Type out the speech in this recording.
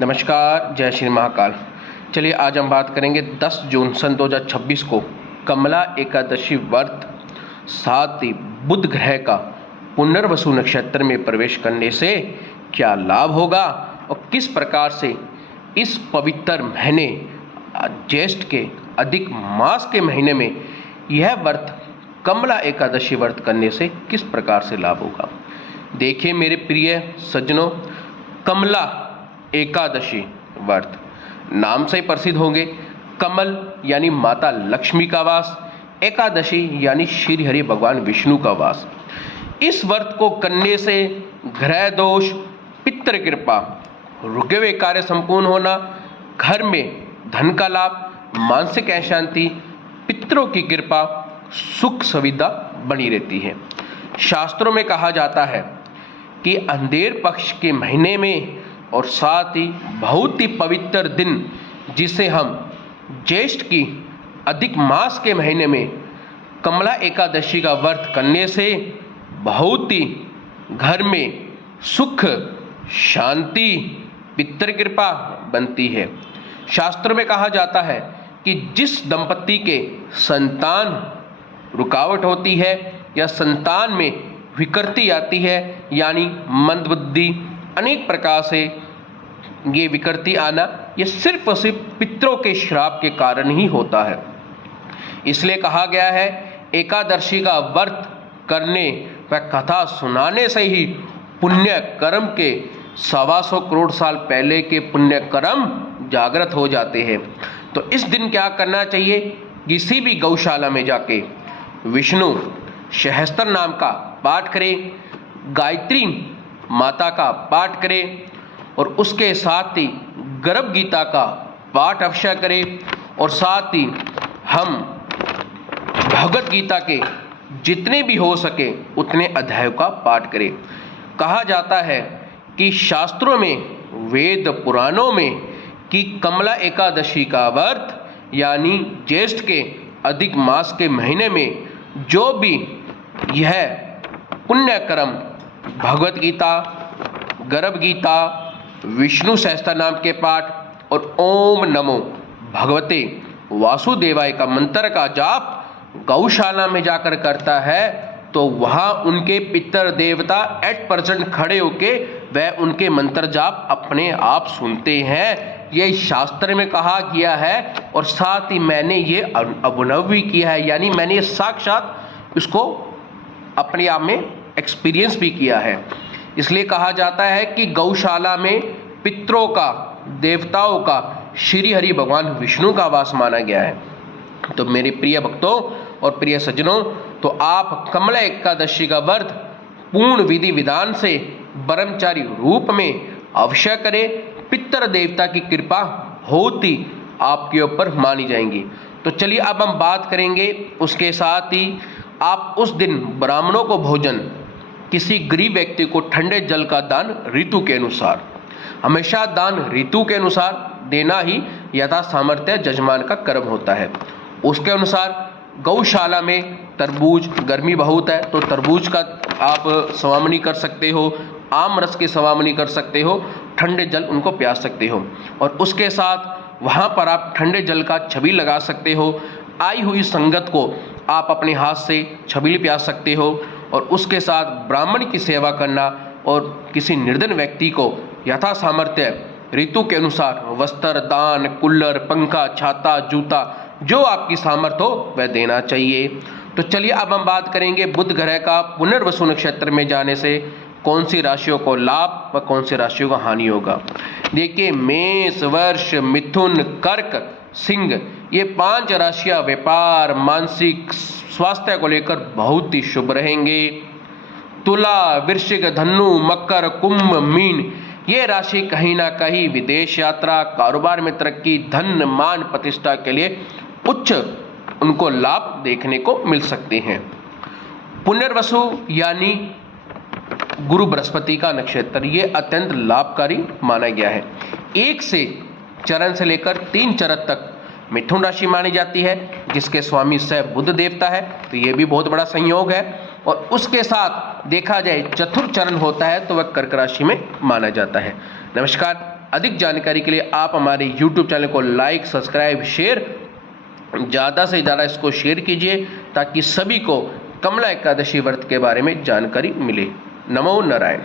नमस्कार, जय श्री महाकाल। चलिए आज हम बात करेंगे 10 जून सन 2026 को कमला एकादशी व्रत, साथ ही बुध ग्रह का पुनर्वसु नक्षत्र में प्रवेश करने से क्या लाभ होगा और किस प्रकार से इस पवित्र महीने ज्येष्ठ के अधिक मास के महीने में यह व्रत कमला एकादशी व्रत करने से किस प्रकार से लाभ होगा। देखिए मेरे प्रिय सज्जनों, कमला एकादशी व्रत नाम से ही प्रसिद्ध होंगे। कमल यानी माता लक्ष्मी का वास, एकादशी यानी श्री हरि भगवान विष्णु का वास। इस व्रत को करने से ग्रह दोष, पितृ कृपा, रुके हुए कार्य संपूर्ण होना, घर में धन का लाभ, मानसिक अशांति, पितरों की कृपा, सुख सुविधा बनी रहती है। शास्त्रों में कहा जाता है कि अंधेर पक्ष के महीने में और साथ ही बहुत ही पवित्र दिन जिसे हम ज्येष्ठ की अधिक मास के महीने में कमला एकादशी का व्रत करने से बहुत ही घर में सुख, शांति, पितृ कृपा बनती है। शास्त्रों में कहा जाता है कि जिस दंपति के संतान रुकावट होती है या संतान में विकृति आती है, यानी मंदबुद्धि, अनेक प्रकार से ये विकृति आना, ये सिर्फ और सिर्फ पितरों के श्राप के कारण ही होता है। इसलिए कहा गया है एकादशी का व्रत करने व कथा सुनाने से ही पुण्य कर्म के 125 करोड़ साल पहले के पुण्य कर्म जागृत हो जाते हैं। तो इस दिन क्या करना चाहिए, किसी भी गौशाला में जाके विष्णु सहस्त्र नाम का पाठ करें, गायत्री माता का पाठ करें और उसके साथ ही गर्भ गीता का पाठ अवश्य करें और साथ ही हम भगवत गीता के जितने भी हो सके उतने अध्यायों का पाठ करें। कहा जाता है कि शास्त्रों में, वेद पुराणों में कि कमला एकादशी का व्रत यानी ज्येष्ठ के अधिक मास के महीने में जो भी यह पुण्य कर्म भगवत गीता, गर्भ गीता, विष्णु सहस्त्र नाम के पाठ और ओम नमो भगवते वासुदेवाय का मंत्र का जाप गौशाला में जाकर करता है तो वहाँ उनके पितर देवता 8% खड़े होके वह उनके मंत्र जाप अपने आप सुनते हैं। ये शास्त्र में कहा गया है और साथ ही मैंने ये अनुभव भी किया है, यानी मैंने साक्षात इसको अपने आप में एक्सपीरियंस भी किया है। इसलिए कहा जाता है कि गौशाला में पितरों का, देवताओं का, श्री हरि भगवान विष्णु का वास माना गया है। तो मेरे प्रिय भक्तों और प्रिय सज्जनों, तो आप कमला एकादशी का व्रत पूर्ण विधि विधान से ब्रह्मचारी रूप में अवश्य करें। पितर देवता की कृपा होती आपके ऊपर मानी जाएंगी। तो चलिए अब हम बात करेंगे उसके साथ ही आप उस दिन ब्राह्मणों को भोजन, किसी गरीब व्यक्ति को ठंडे जल का दान ऋतु के अनुसार, हमेशा दान ऋतु के अनुसार देना ही यथा सामर्थ्य जजमान का कर्म होता है। उसके अनुसार गौशाला में तरबूज, गर्मी बहुत है तो तरबूज का आप सवामनी कर सकते हो, आम रस की सवामनी कर सकते हो, ठंडे जल उनको प्यास सकते हो और उसके साथ वहाँ पर आप ठंडे जल का छबील लगा सकते हो। आई हुई संगत को आप अपने हाथ से छबील प्यास सकते हो और उसके साथ ब्राह्मण की सेवा करना और किसी निर्धन व्यक्ति को यथा सामर्थ्य ऋतु के अनुसार वस्त्र दान, कुल्लर, पंखा, छाता, जूता जो आपकी सामर्थ्य हो वह देना चाहिए। तो चलिए अब हम बात करेंगे बुध ग्रह का पुनर्वसु नक्षत्र में जाने से कौन सी राशियों को लाभ व कौन सी राशियों को हानि होगा। देखिए मेष, वर्ष, मिथुन, कर्क, सिंह, ये 5 राशियां व्यापार, मानसिक स्वास्थ्य को लेकर बहुत ही शुभ रहेंगे। तुला, वृश्चिक, धनु, मकर, कुंभ, मीन, ये राशि कहीं ना कहीं विदेश यात्रा, कारोबार में तरक्की, धन, मान, प्रतिष्ठा के लिए उच्च उनको लाभ देखने को मिल सकते हैं। पुनर्वसु यानी गुरु बृहस्पति का नक्षत्र, ये अत्यंत लाभकारी माना गया है। 1 से चरण से लेकर 3 चरण तक मिथुन राशि मानी जाती है जिसके स्वामी स्वयं बुध देवता है, तो ये भी बहुत बड़ा संयोग है। और उसके साथ देखा जाए चतुर्थ चरण होता है तो वह कर्क राशि में माना जाता है। नमस्कार, अधिक जानकारी के लिए आप हमारे YouTube चैनल को लाइक, सब्सक्राइब, शेयर, ज़्यादा से ज़्यादा इसको शेयर कीजिए ताकि सभी को कमला एकादशी व्रत के बारे में जानकारी मिले। नमो नारायण।